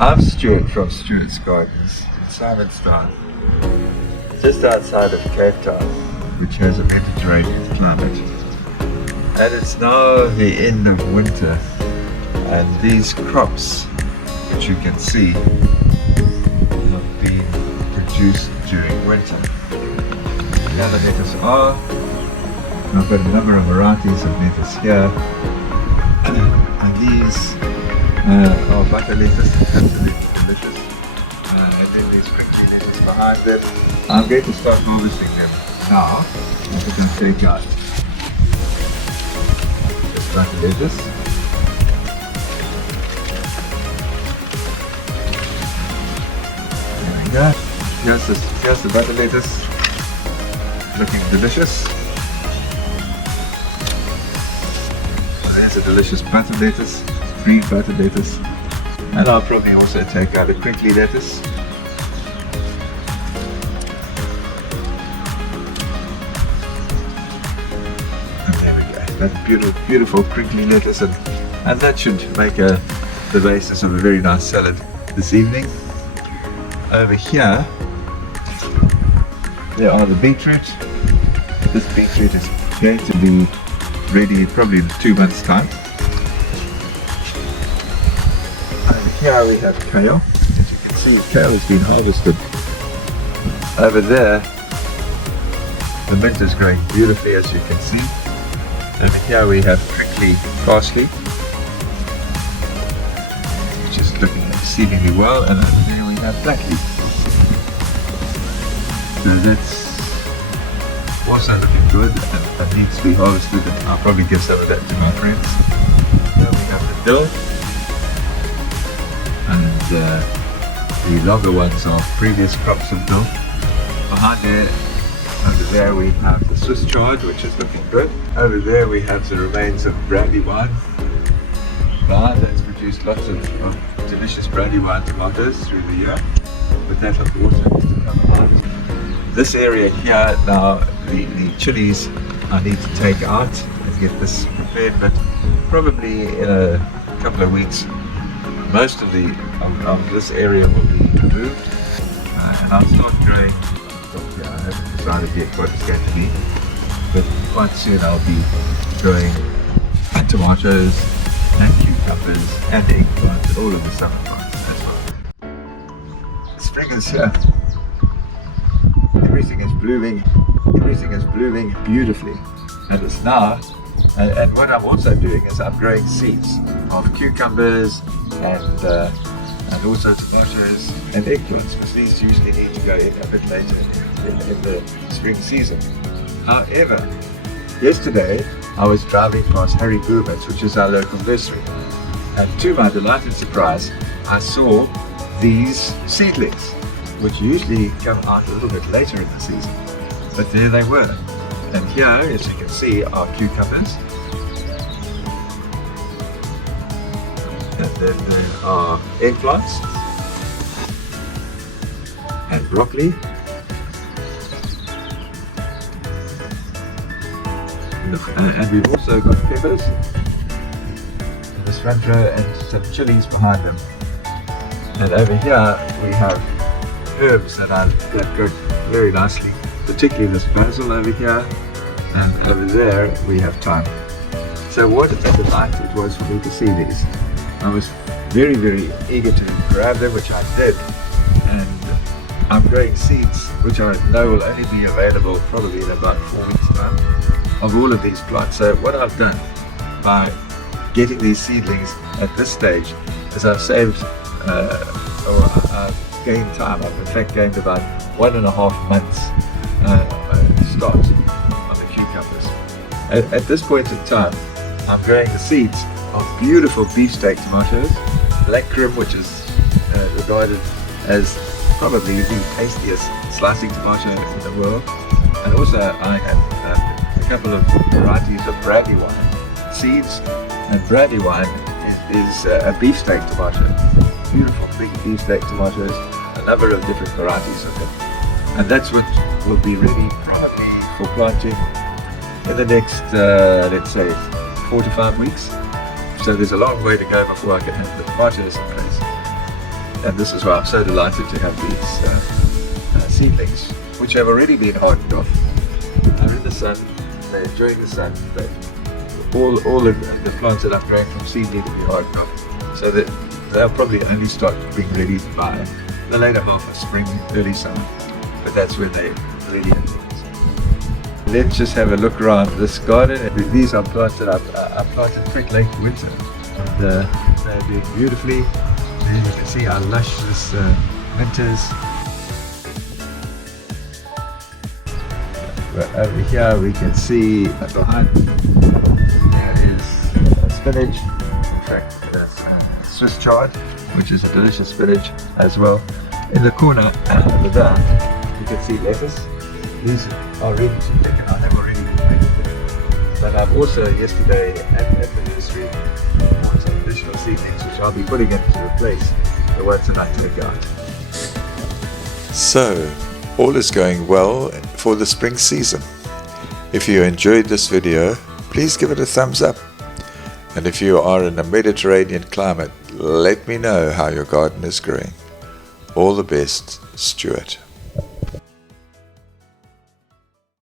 I'm Stuart from Stuart's Gardens in Simonstown, just outside of Cape Town, which has a Mediterranean climate. And it's now the end of winter, and these crops, which you can see, have been produced during winter. The other lettuce are, I've got a number of varieties of lettuce here, and these are butter lettuce, absolutely delicious. And then there's crinkly lettuce behind them. I'm going to start harvesting them now. I'm just going to take out this butter lettuce. There we go. Here's the butter lettuce, looking delicious. There's a delicious butter lettuce. Green butter lettuce, and I'll probably also take out a crinkly lettuce. And there we go. That's beautiful crinkly lettuce, and that should make the basis of a very nice salad this evening. Over here, there are the beetroot. This beetroot is going to be ready probably in 2 months' time. Here we have kale. As you can see, kale has been harvested. Over there, the mint is growing beautifully, as you can see. Over here we have prickly parsley, which is looking exceedingly well, and over there we have black leaf. So that's also looking good, and needs to be harvested, and I'll probably give some of that to my friends. There we have the dill. And the longer ones are previous crops of dill. Behind there, over there we have the Swiss chard, which is looking good. Over there we have the remains of Brandywine. Behind that's produced lots of delicious Brandywine tomatoes through the year, but that also needs to come out. This area here now, the chilies I need to take out and get this prepared, but probably in a couple of weeks most of this area will be removed, and I'll start growing. I haven't decided yet what it's going to be, but quite soon I'll be growing tomatoes and cucumbers and eggplants and all of the summer plants as well. Spring is here. Everything is blooming beautifully, and it's now. And what I'm also doing is I'm growing seeds of cucumbers and also tomatoes and eggplants, because these usually need to go in a bit later in the spring season. However, yesterday I was driving past Harry Boomer's, which is our local nursery, and to my delighted surprise I saw these seedlings, which usually come out a little bit later in the season, but there they were. And here, as you can see, are cucumbers. And then there are eggplants and broccoli. And we've also got peppers in this front row and some chilies behind them. And over here we have herbs that grow very nicely, particularly this basil over here, and over there we have thyme. So what a delight it was for me to see these. I was very eager to grab them, which I did, and I'm growing seeds which I know will only be available probably in about 4 weeks time of all of these plants. So what I've done by getting these seedlings at this stage is I've saved I've gained time. I've in fact gained about 1.5 months start on the cucumbers. At this point in time, I'm growing the seeds of beautiful beefsteak tomatoes, black Krim, which is regarded as probably the tastiest slicing tomato in the world, and also I have a couple of varieties of Brandywine seeds, and Brandywine is a beefsteak tomato, beautiful big beefsteak tomatoes, a number of different varieties of them, and that's what will be ready probably for planting in the next, let's say, 4 to 5 weeks. So there's a long way to go before I can have the tomatoes in place. And this is why I'm so delighted to have these seedlings, which have already been hardened off. Are in the sun, they're enjoying the sun, but all of the plants that I'm growing from seed need to be hardened off, so that they'll probably only start being ready by the later half of spring, early summer, but that's when they really have things. Let's just have a look around this garden. These are plants that I planted quite late winter, and they're doing beautifully. And you can see how lush this mint is. But over here we can see behind there is spinach, in fact Swiss chard, which is a delicious spinach as well. In the corner over there you can see lettuce. These are ready to pick, and I have already planted. But I've also yesterday at the nursery bought some additional seedlings which I'll be putting in to replace the ones that I took out. So, all is going well for the spring season. If you enjoyed this video, please give it a thumbs up. And if you are in a Mediterranean climate, let me know how your garden is growing. All the best, Stuart.